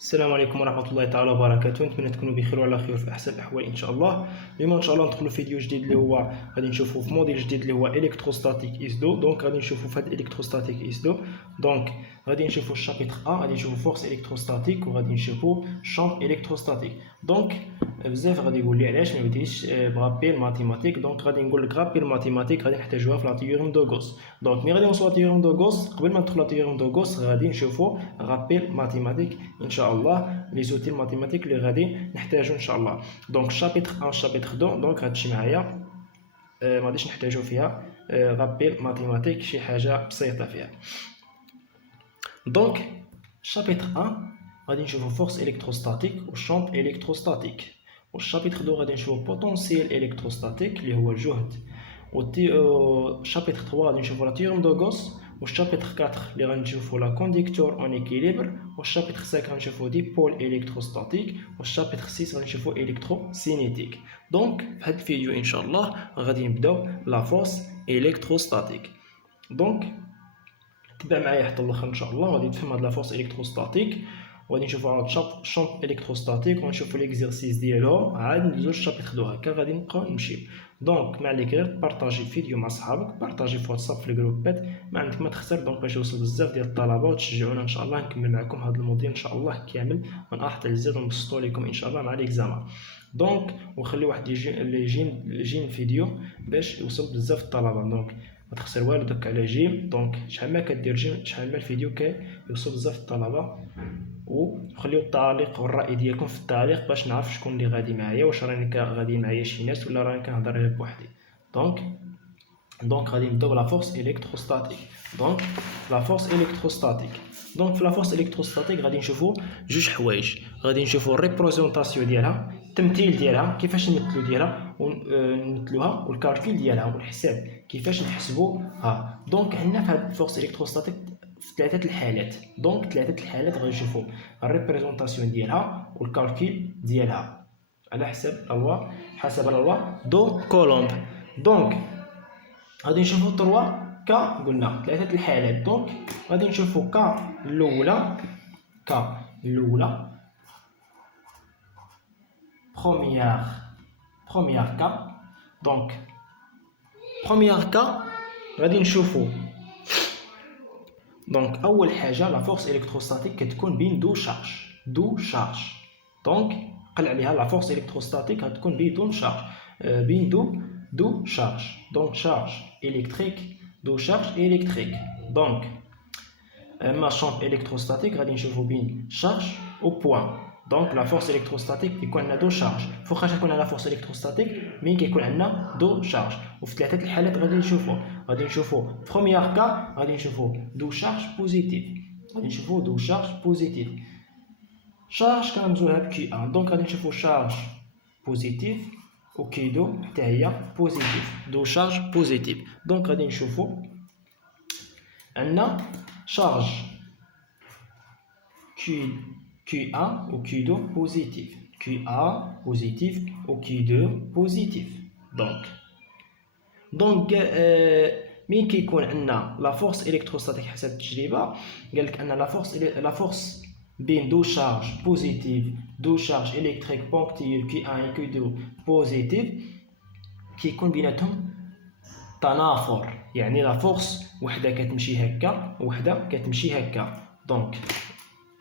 السلام عليكم ورحمة الله تعالى وبركاته. نتمنى تكونوا بخير وعلى خير في أحسن الأحوال إن شاء الله. اليوم إن شاء الله ندخلوا في فيديو جديد اللي هو غادي نشوفوا في موديل جديد اللي هو إلكتروستاتيك إس دو. دونك غادي نشوفوا في هذا إلكتروستاتيك إس دو. دونك غادي نشوفوا الشابيتر أ، غادي نشوفوا فورس إلكتروستاتيك وغادي نشوفوا شامب إلكتروستاتيك. دونك بزاف غادي يقول لي علاش ما بديتش برابيل ماتيماتيك. دونك غادي نقول لك رابيل ماتيماتيك غادي نحتاجوها في لا تيوريم دو غوس. دونك ملي غادي نوصلوا لا تيوريم دو غوس، قبل ما ندخلوا لا تيوريم دو غوس غادي نشوفوا رابيل ماتيماتيك ان شاء الله، لي زوتي ماتيماتيك اللي غادي نحتاجو ان شاء الله. دونك شابيتر 1 شابيتر 2، دونك هادشي معايا ما غاديش نحتاجو فيها رابيل ماتيماتيك، شي حاجه بسيطه فيها. دونك شابيتر 1 غادي نشوفو فورس الكتروستاتيك والشامب الكتروستاتيك، والشابيتر 2 غادي نشوفو بوتونسييل الكتروستاتيك اللي هو الجهد، والشابيتر 3 غادي نشوفو لا تيوريم دو غوس، والشابيتر 4 اللي غنشوفو لا كونديكتور اون اكيليبر، والشابيتر 5 غنشوفو دي بول الكتروستاتيك، والشابيتر 6 غنشوفو الكتروسينيتيك. دونك في هذا الفيديو ان شاء الله غادي نبداو لا فورس الكتروستاتيك. دونك تبع معايا حتى الاخر ان شاء الله، غادي تفهم هاد لا فورس الكتروستاتيك، وغادي نشوفو على الشامب الكتروستاتيك ونشوفو ليكزيرسيس ديالهم، عاد ندوزو للشابيتر 2 هكا غادي نبقاو نمشيو. دونك ما عليك غير بارطاجي الفيديو مع صحابك، بارطاجي في واتساب في الجروبات، ما عندك ما تخسر. دونك باش يوصل بزاف ديال الطلبه وتشجعونا ان شاء الله نكمل معكم هذا الموديل ان شاء الله كامل من ا حتى لزد، ونبسطو لكم ان شاء الله مع ليكزامان. دونك وخلي واحد يجي الفيديو باش يوصل بزاف الطلبه. دونك ما تخسر والو، دك على جيم. دونك شحال ما كدير جيم شحال ما الفيديو كيوصل بزاف الطلبه. وخليو التعليق والراي ديالكم في التعليق باش نعرف شكون اللي غادي معايا، واش راني غادي معايا شي ناس ولا راني كنهضر غير بوحدي. دونك غادي نبداو بلا فورس الكتروستاتيك. دونك لا فورس الكتروستاتيك، دونك في لا فورس الكتروستاتيك غادي نشوفوا جوج حوايج. غادي نشوفوا الريبريزونطاسيون ديالها، التمثيل ديالها كيفاش نمثلوا ديالها ونمثلوها، والكالكول ديالها والحساب كيفاش نحسبوها. دونك عندنا في هاد الفورس الكتروستاتيك في ثلاثه الحالات. دونك ثلاثه الحالات غنشوفوا الريبريزونطاسيون ديالها والكالكول ديالها على حسب لا لوا دو كولومب. دونك غادي نشوفوا 3 كا، قلنا ثلاثه الحالات. دونك غادي نشوفوا كا الاولى بروميير كا. دونك بروميير كا غادي نشوفوا، دونك اول حاجه لا فورس الكتروستاتيك كتكون بين دو شارج. دونك قل عليها لا فورس الكتروستاتيك غتكون بدون شارج، بين دو شارج. دونك شارج الكتريك دو شارج الكتريك. دونك اما شامب الكتروستاتيك غادي نشوفوا بين شارج او بوان. دونك لا فورس الكتروستاتيك كيكون عندنا دو شارج. فوقاش تكون عندنا فورس الكتروستاتيك؟ مين كيكون عندنا دو شارج. وفي ثلاثه الحالات غادي نشوفوا بروميير كا غادي نشوفوا دو شارج بوزيتيف. شارج كنرمزولها بكي 1. دونك غادي نشوفوا شارج بوزيتيف وكي 2 حتى هي بوزيتيف، دو شارج بوزيتيف. دونك غادي نشوفوا عندنا شارج كي 1 و كي 2 بوزيتيف، كي 1 بوزيتيف و كي 2 بوزيتيف. دونك مين كيكون عندنا لا فورس الكتروستاتيك حسب التجربه قال لك ان لا فورس بين دو شارج بوزيتيف، دو شارج الكتريك بونكتيل كي 1 كي 2 بوزيتيف، كيكون بيناتهم تنافر. يعني لا فورس وحده كتمشي هكا وحده كتمشي هكا. دونك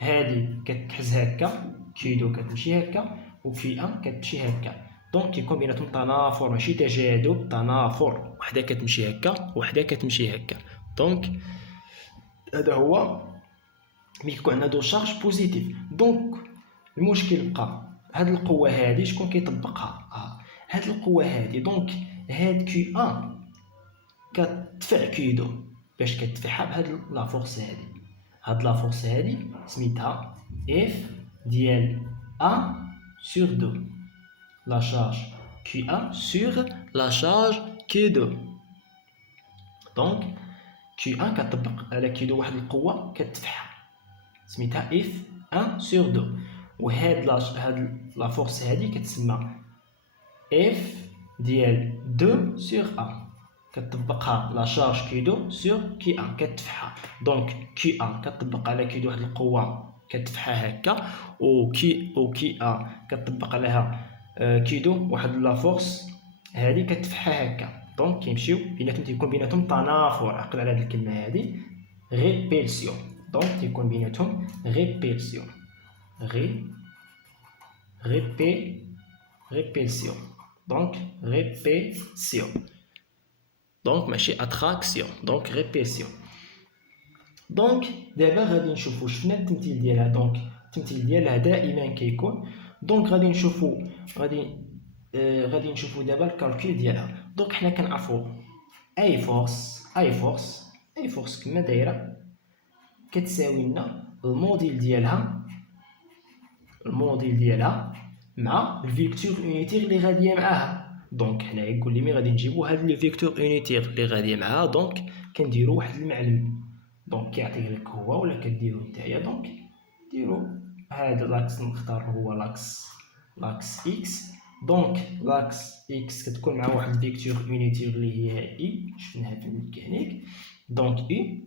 هادي كتحز هكا، كي 2 كتمشي هكا، وكي 1 كتمشي هكا. دونك كيكون بيناتهم تنافر ماشي تجاذب، تنافر، وحده كتمشي هكا وحده كتمشي هكا. دونك هذا هو ملي كيكون عندنا دو شارج بوزيتيف. دونك المشكل بقى هاد القوه هادي شكون كيطبقها؟ هاد القوه هادي. دونك هاد كي 1 كتدفع كي 2 باش كتدفعها بهاد لا فورس هادي. هاد لا فورس هادي سميتها اف ديال 1 sur 2، لا شارج كي 1 sur لا شارج كي 2. دونك كي 1 كتطبق على كي 2 واحد القوه كتدفعها سميتها اف 1 sur 2، وهاد لا فورس هادي كتسمى اف ديال 2 sur 1، كتطبقها لا شارج كي 2 sur كي 1 كتدفعها. دونك كي 1 كتطبق على كي 2 واحد القوه كتفحها هكا، وكي ا كتطبق عليها كيدو واحد لا فورس هادي كتفحها هكا. دونك كيمشيو بيناتهم، تيكون بيناتهم تنافر. عقل على هاد الكلمه هادي، ريبيلسيون. دونك تيكون بيناتهم ريبيلسيون، ريبي ريبيلسيون. دونك ريبيسيون، دونك ماشي اتراكسيون، دونك ريبيسيون. دونك دابا غادي نشوفو، شفنا التمثيل ديالها. دونك التمثيل ديالها دائما كيكون. دونك غادي نشوفو غادي نشوفو دابا الكالكول ديالها. دونك حنا كنعرفو اي فورس كما دايره كتساوي لنا الموديل ديالها مع الفيكتور اونيتير اللي غاديه معاها. دونك حنا يقول لي مي غادي نجيبو هاد لو فيكتور اونيتير اللي غاديه معاها. دونك كنديرو واحد المعلم. دونك كيعطيه لك هو ولا كديرو نتايا. دونك ديرو هذا لاكس نختار هو لاكس اكس. دونك لاكس اكس كتكون مع واحد الفيكتور اونيتير اللي هي اي، شفناها في الميكانيك. دونك اي،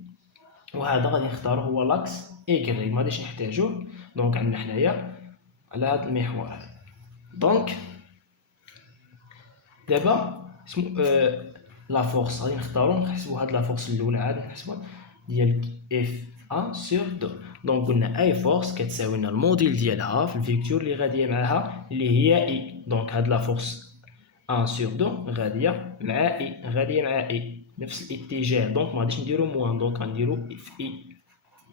وهذا غادي نختارو هو لاكس ايكغي، ما غاديش نحتاجوه. دونك عندنا حنايا على هذا المحور هذا. دونك دابا اسمو لا فورس غادي نحسبو هاد لا فورس الاولى عاد نحسبوها ديال اف ا سور دو. دونك قلنا اي فورس كتساوي لنا الموديل ديالها في الفيكتور اللي غاديه معاها اللي هي اي. دونك هاد لا فورس 1 سور 2 غاديه مع اي نفس الاتجاه. دونك ما غاديش نديرو موان، دونك غنديرو اف اي.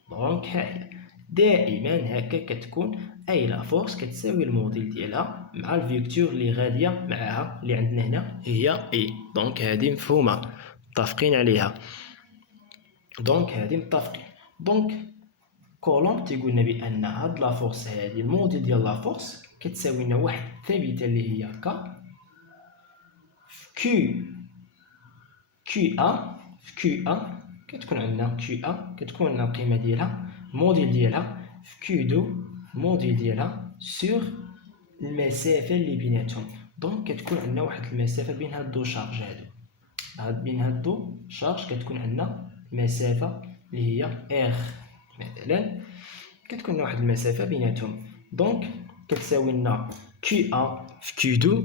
دونك ها هي دائما هكا كتكون اي لا فورس كتساوي الموديل ديالها مع الفيكتور اللي غاديه معاها اللي عندنا هنا هي اي. دونك هذه مفهومه، متفقين عليها. دونك هذه متفقين. دونك كولومب تيقول لنا بان هاد لا فورس هذه الموديل ديال لا فورس كتساوي لنا واحد الثابته اللي هي ك كي ا كتكون عندنا كي ا كتكون عندنا القيمه ديالها الموديل ديالها في كي دو الموديل ديالها سور المسافه اللي بيناتهم. دونك كتكون عندنا واحد المسافه بين هاد دو شارج بين هاد دو شارج كتكون عندنا مسافه اللي هي ار مثلا، كتكون عندنا واحد المسافه بيناتهم. دونك كتساوي لنا كي ا في كي دو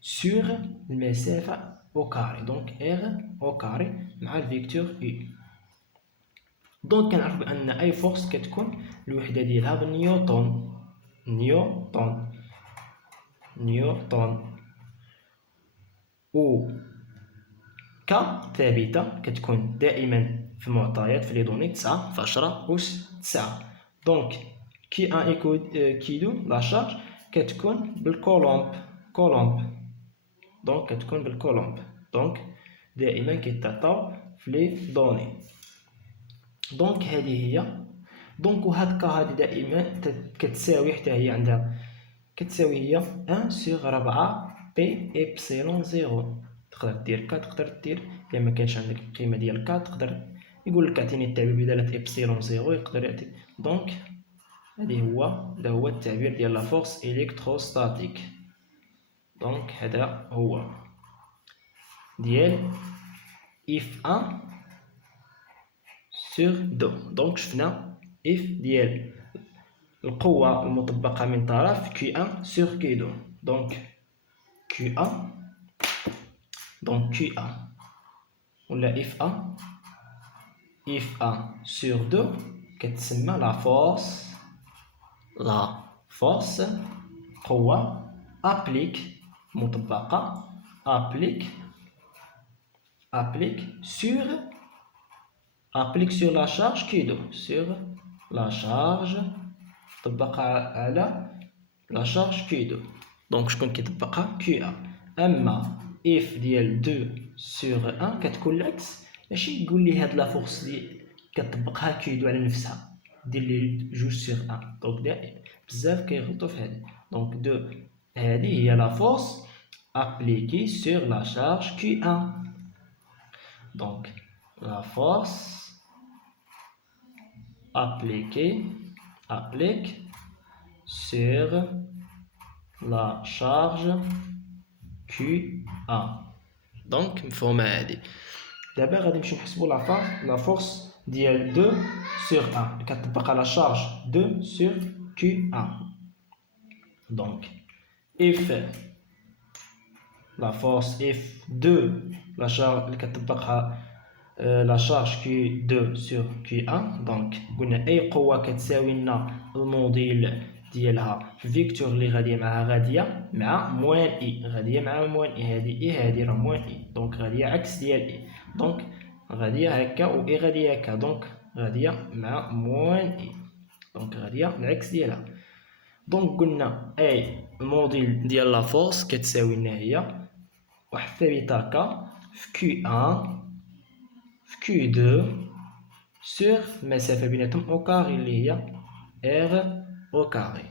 سور المسافه او كاري. دونك ار او كاري مع الفيكتور اي. دونك كنعرفو بان اي فورس كتكون الوحده ديالها بالنيوتن. و ك ثابته كتكون دائما في المعطيات في لي دوني 9 في 10 أس 9. دونك كي ان ايكو كي دو لا شارج كتكون بالكولومب. دونك كتكون بالكولومب. دونك دائما كيتعطاو في لي دوني. دونك هذه هي. دونك وهاد كا هادي دائما كتساوي حتى هي عندها كتساوي هي 1 سور 4 بي إبسيلون 0. تقدر دير كا، تقدر دير إلا ما كانش عندك القيمة ديال كا تقدر يقول لك اعطيني التعبير بدالة إبسيلون 0 يقدر يعطي. دونك هذا هو التعبير ديال لا فورس إلكتروستاتيك. دونك هذا هو ديال اف 1 سور 2. دونك شفنا اف ديال القوة المطبقة من طرف كي 1 سور كي 2. دونك كي 1 ولا اف 1 سور 2 كتسمى لا فورس قوة ابليك مطبقة ابليك sur la charge كيدو sur la charge طبق على لا شارج كيدو. دونك شكون كيطبقها كي ا. اما اف ديال 2 سور 1 كتكون العكس، ماشي يقول لي هاد لا فورس اللي كتطبقها كيدو على نفسها دير لي 2 سور 1. دونك دائما بزاف كيغلطوا في هذه. دونك 2 هذه هي لا فورس ابليكي sur la charge Q1. Donc la force applique sur la charge Q1. Donc مفهومة هذه. دابا غادي نمشيو نحسبوا لا فورس ديال 2 sur 1 كتطبق على charge 2 sur Q1. Donc if la force F2 la charge اللي كتطبقها la charge Q2 sur Q1. donc قلنا اي قوه كتساوي لنا الموديل ديالها في فيكتور اللي غاديه معها غاديه مع موان اي، غاديه مع موان اي، هذه راه موان اي، دونك غاديه عكس ديال اي، دونك غاديه هكا و اي غاديه هكا، دونك غاديه مع موان اي، دونك غاديه العكس ديالها. دونك قلنا اي الموديل ديال لا فورس كتساوي لنا هي واحد الثابته هكا في Q1 في Q2 sur المسافه بيناتهم او كاري اللي هي R au carré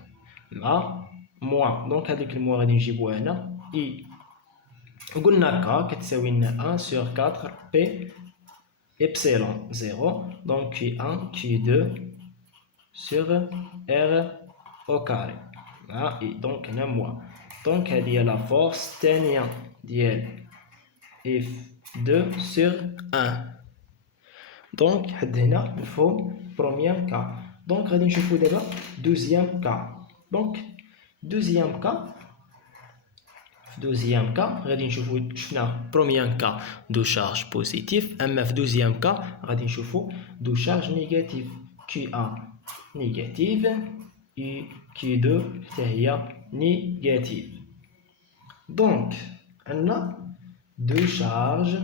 مع موان. دونك هذيك الموا غادي نجيبوها هنا اي، قلنا ك كتساوي لنا 1 sur 4 بي epsilon 0. donc Q1 Q2 sur R au carré مع اي، دونك هنا موان. دونك هذه هي لا فورس الثانيه ديال F2 sur 1. دونك حد هنا مفهوم بروميير كا. دونك غادي نشوفو دابا دوزيام كا. دونك دوزيام كا، في دوزيام كا غادي نشوفو شفنا بروميير كا دو شارج بوزيتيف، اما في دوزيام كا غادي نشوفو دو شارج نيجاتيف. Q1 نيجاتيف و Q2 حتى هي نيجاتيف. دونك عندنا دو شارج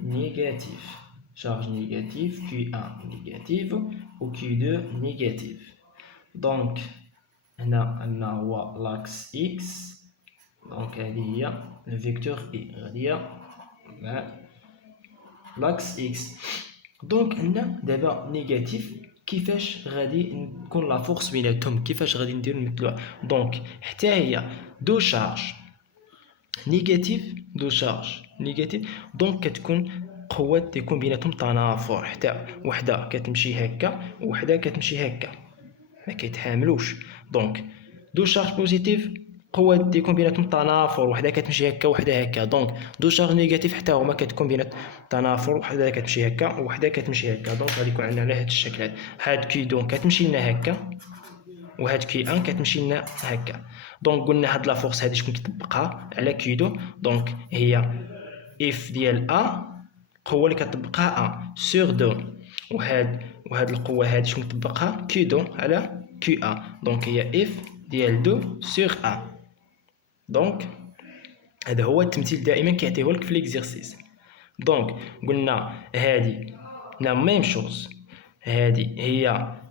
نيجاتيف، charge négative Q1 négative ou Q2 négative. donc هنا عندنا هو l'axe X، donc هذه هي le vecteur I غادية مع l'axe X. donc عندنا دابا نيجاتيف، كيفاش غادي نكون لا فورس بيناتهم، كيفاش غادي نديرو نمثلوها. دونك حتى هي دو شارج نيجاتيف دو شارج نيجاتيف، دونك كتكون قوات تيكون بيناتهم تنافر، حتى وحده كتمشي هكا وحده كتمشي هكا ما كيتحاملوش. دونك دو شارج بوزيتيف قوات تيكون بيناتهم تنافر، وحده كتمشي هكا وحده هكا. دونك دو شارج نيجاتيف حتى هما كتكون بينات تنافر، وحده كتمشي هكا وحده كتمشي هكا. دونك غادي يكون عندنا على هذا الشكل هذا، هاد كي دون كتمشي لنا هكا وهاد كي ان كتمشي لنا هكا. دونك قلنا هاد لا فورس هادي شكون كيطبقها على كي دو، دونك هي اف ديال ا قوه اللي كتطبقها 1 سور 2، وهاد القوه هادي شكون كتطبقها كي دو على كي ا، دونك هي اف ديال 2 سور 1. دونك هذا هو التمثيل دائما كيعطيه لك في ليكزيرسيس. دونك قلنا هادي لا ميم شوز، هادي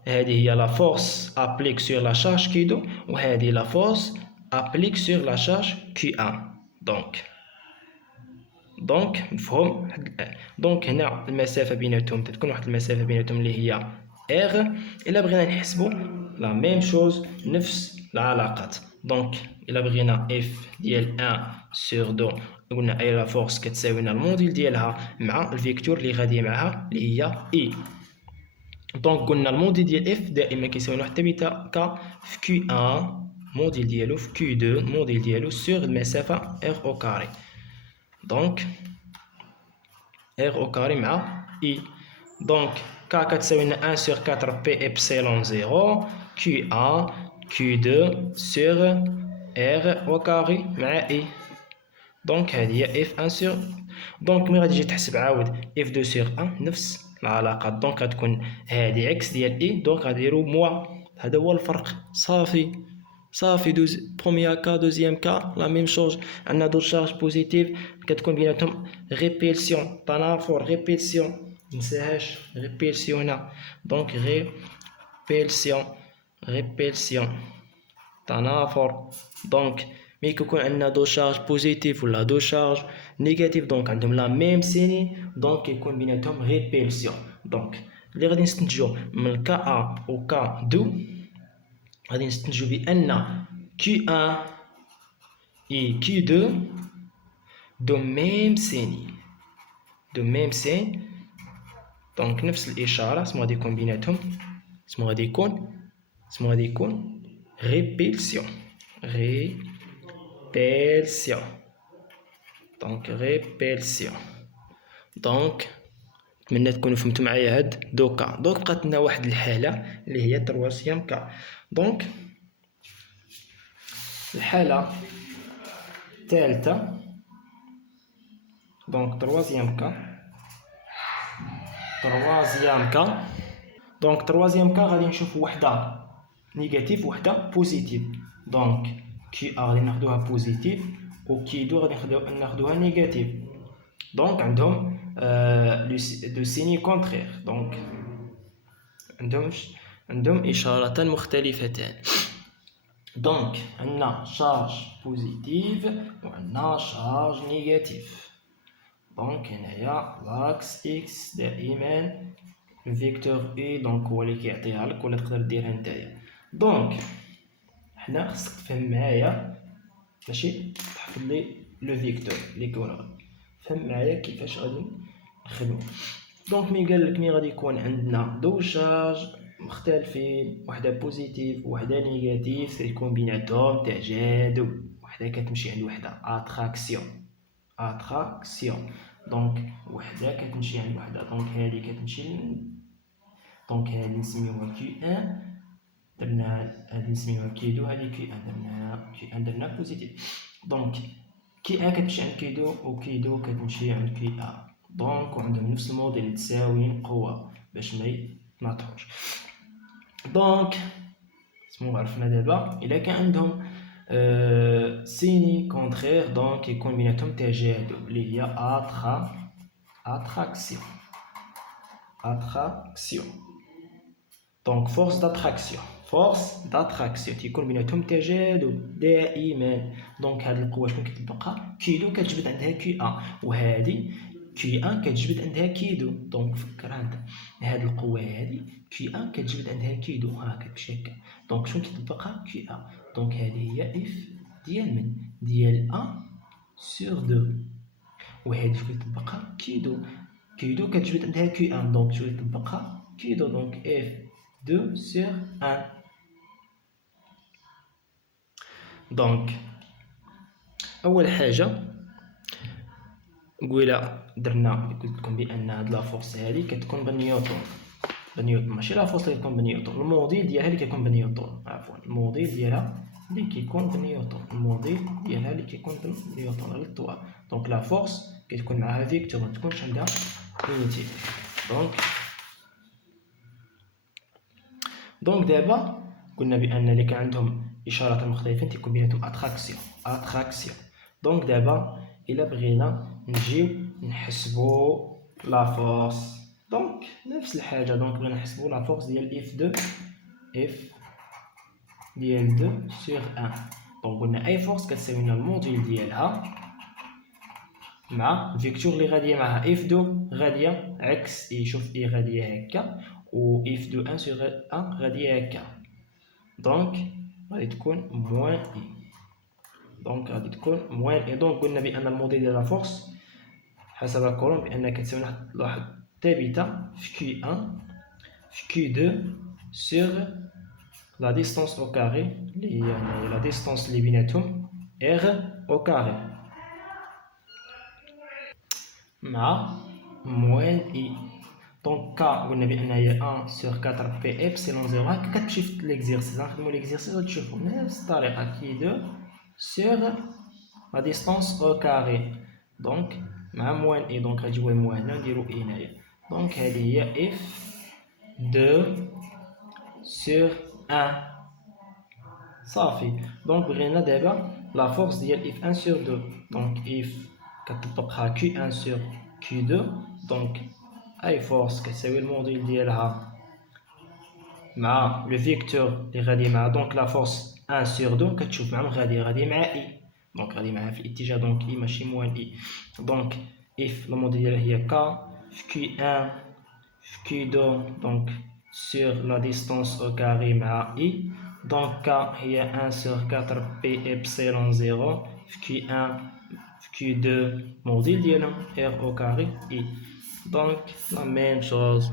هي لا فورس ابليك سور لا شارج كي دو، وهادي لا فورس ابليك سور لا شارج كي 1. دونك مفهوم. دونك هنا المسافه بيناتهم تكون واحد المسافه بيناتهم اللي هي ار. الا بغينا نحسبوا لا ميم شوز نفس العلاقات، دونك الا بغينا اف ديال 1 سور 2 قلنا اي لا فورس كتساوي لنا الموديل ديالها مع الفيكتور اللي غاديه معها اللي هي اي. دونك قلنا الموديل ديال اف دائما كيساوي واحد الثابته ك في كي 1 موديل ديالو في كي 2 موديل ديالو سور المسافه ار او كاري. دونك R au carré مع I. donc K كتساوي لنا 1 sur 4 P epsilon 0 Q1 Q2 sur R au carré مع I. donc هذه هي F1 sur. donc ملي غادي تجي تحسب عاود F2 sur 1 نفس العلاقات، دونك غتكون هذه عكس ديال I، دونك غنديرو موا. هذا هو الفرق. صافي دوز بروميير كا دوزيام كا لا ميم شوز. عندنا دو شارج بوزيتيف كتكون بيناتهم ريبيلسيون تنافر، ريبيلسيون منساهاش ريبيلسيون هنا. دونك ريبيلسيون تنافر. دونك ملي كيكون عندنا دو شارج بوزيتيف ولا دو شارج نيجاتيف دونك عندهم لا ميم سيني، دونك كيكون بيناتهم ريبيلسيون. دونك اللي غادي نستنتجو من كا ا و كا 2 غادي نستنتجو بان Q1 et Q2 دو ميم سيني دونك نفس الاشاره. اسمو غادي يكون بيناتهم اسمو غادي يكون ريبيلسيون. دونك نتمنى تكونوا فهمتوا معايا هاد دو كا. دونك بقات لنا واحد الحاله اللي هي ترواسيام كا. دونك الحاله الثالثه، دونك تروازيام كا. دونك تروازيام كا غادي نشوفوا وحده نيجاتيف وحده بوزيتيف. دونك كي ا غادي ناخذوها بوزيتيف و كي دو غادي ناخذوها نيجاتيف. دونك عندهم دو سيني كونترير. دونك عندهم اشارتان مختلفتان. دونك عندنا شارج بوزيتيف وعندنا شارج نيجاتيف. دونك هنايا لاكس اكس دائما الفيكتور اي دونك هو اللي كيعطيها لك ولا تقدر ديرها نتايا. دونك حنا خصك تفهم معايا ماشي تحفظ لي لو فيكتور اللي كيكون. فهم معايا كيفاش غادي نخدمو. دونك مي قال لك مي غادي يكون عندنا دو شارج مختلفين، وحده بوزيتيف وحده نيجاتيف، سيكون بيناتهم تجاذب، وحده كتمشي عند وحده اتراكسيون. دونك وحده كتمشي عند وحده. دونك هذه كتمشي دونك هذه نسميوها كي ان، درنا هذه نسميوها كي دو، هذه كي ان درناها كي ان درنا بوزيتيف. دونك كي ان كتمشي عند كي دو و كي دو كتمشي عند كي ان. دونك وعندهم نفس الموديل متساويين قوة باش ما يتناطحوش. دونك اسمو عرفنا دابا الا كان عندهم سيني كونترير دونك يكون بيناتهم تجاذب اللي هي اتراكسيون. دونك فورس داتراكسيون تيكون بيناتهم تجاذب دائما. دونك هاد القوة شكون كتبقى؟ كي دو كتجبد عندها كي ان، وهادي كي ان كتجبد عندها كي دو. دونك فكر انت هاد القوة هادي كي ان كتجبد عندها كي دو، ها كتمشي هكا. دونك شكون كتبقى؟ كي ان. دونك هادي هي اف ديال من؟ ديال ان سور دو. وهادي شكون كتبقى؟ كي دو كتجبد عندها كي ان. دونك شكون كتبقى؟ كي دو. دونك اف 2 sur 1. دونك اول حاجه قويله درنا قلت لكم بان هاد لا فورس هادي كتكون بنيوتن ماشي لا فورس اللي كتكون بنيوتن، الموديل ديالها اللي كيكون بنيوتن. عفوا الموديل ديالها اللي كيكون بنيوتن. غلطتوها. دونك لا فورس كتكون معاها فيكتور ما تكونش عندها يونيتي. دونك دابا قلنا بان اللي كان عندهم اشارات مختلفين تيكون بيناتهم اتراكسيون. دونك دابا الا بغينا نجيو نحسبوا لا فورس، دونك نفس الحاجه. دونك بغينا نحسبوا لا فورس ديال اف ديال 2 sur 1. دونك قلنا اي فورس كتساوي لنا الموديل ديالها مع الفيكتور اللي غاديه معها. اف 2 غاديه عكس اي، شوف اي غاديه هكا و اف دو 1 sur 1 غاديه هكا. دونك غادي تكون موان اي. دونك قلنا بان الموديل ديال لا فورس حسب كولوم بان كتساوي واحد ثابته في كي 1 في كي 2 sur لا ديستونس او كاري اللي هي يعني لا ديستونس اللي بيناتهم ار او كاري مع موان اي. دونك كا قلنا بان هي 1 sur 4 بي ابسيلون 0. هكا كتمشي في ليكزيرسيس. غنخدمو ليكزيرسيس وتشوفو بنفس الطريقه كي 2 sur لا ديستونس او كاري دونك مع موان اي. دونك غنجيبو موان هنا ونديرو اي هنايا. دونك هذه هي اف 2 sur 1 صافي. دونك بغينا دابا لا فورس ديال اف 1 sur 2. دونك اف كتطبقها كي 1 sur كي 2. دونك اي فورس كتساوي الموديل ديالها مع لو فيكتور اللي غادي مع. دونك لا فورس 1 sur 2 كتشوف معهم غادي مع اي. دونك غادي معها في الاتجاه. دونك اي ماشي موان اي. دونك اف الموديل ديالها هي كا في كي 1 في كي 2 دونك sur la distance au carré مع اي. دونك كا هي 1 sur 4 بي ابسيلون 0 في كي 1 في كي 2 موديل ديالهم ار او كاري اي. دونك لا ميم شوز.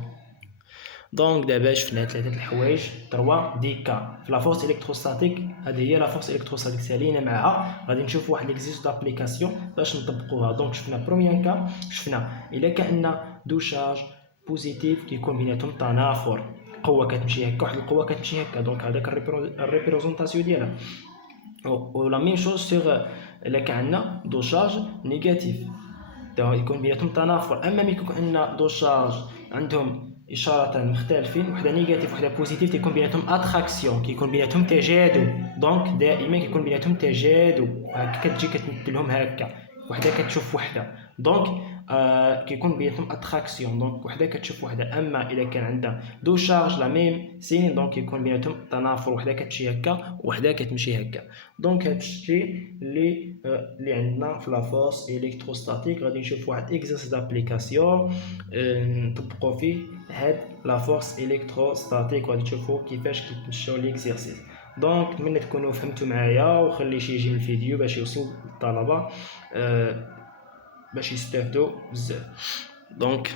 دونك دابا شفنا ثلاثه الحوايج 3 دي كا في لا فورس الكتروستاتيك. هذه هي لا فورس الكتروستاتيك سالينا معها. غادي نشوف واحد ليكزيرسيس دابليكاسيون باش نطبقوها. دونك شفنا بروميير كا، شفنا الا كان عندنا دو شارج بوزيتيف كيكون بيناتهم تنافر، قوه كتمشي هكا واحد القوه كتمشي هكا، دونك هذاك الريبريزونطاسيون ديالها. و لا ميم شوز سيغ الا كان عندنا دو شارج نيجاتيف يكون بيناتهم تنافر. اما ملي يكون عندنا دو شارج عندهم اشارتان مختلفين، وحده نيجاتيف وحده بوزيتيف، تيكون بيناتهم اتراكسيون، كيكون بيناتهم تجاذب. دونك دائما كيكون بيناتهم تجاذب، هكا كتجي كتمثلهم هكا، وحده كتشوف وحده، دونك كيكون بيناتهم اتراكسيون، دونك وحده كتشوف وحده. اما الا كان عندها دو شارج لا ميم سين، دونك كيكون بيناتهم تنافر، وحده كتمشي هكا وحده كتمشي هكا. دونك هاد الشيء اللي عندنا في لا فورس الكتروستاتيك. غادي نشوف واحد اكزرسيس دابليكاسيون نطبقوا فيه هاد لا فورس الكتروستاتيك، وغادي تشوفوا كيفاش كيتمشاو ليكزرسيس. دونك نتمنى تكونوا فهمتوا معايا، وخلي شي يجي من الفيديو باش يوصل للطلبه باش يستافدوا بزاف. دونك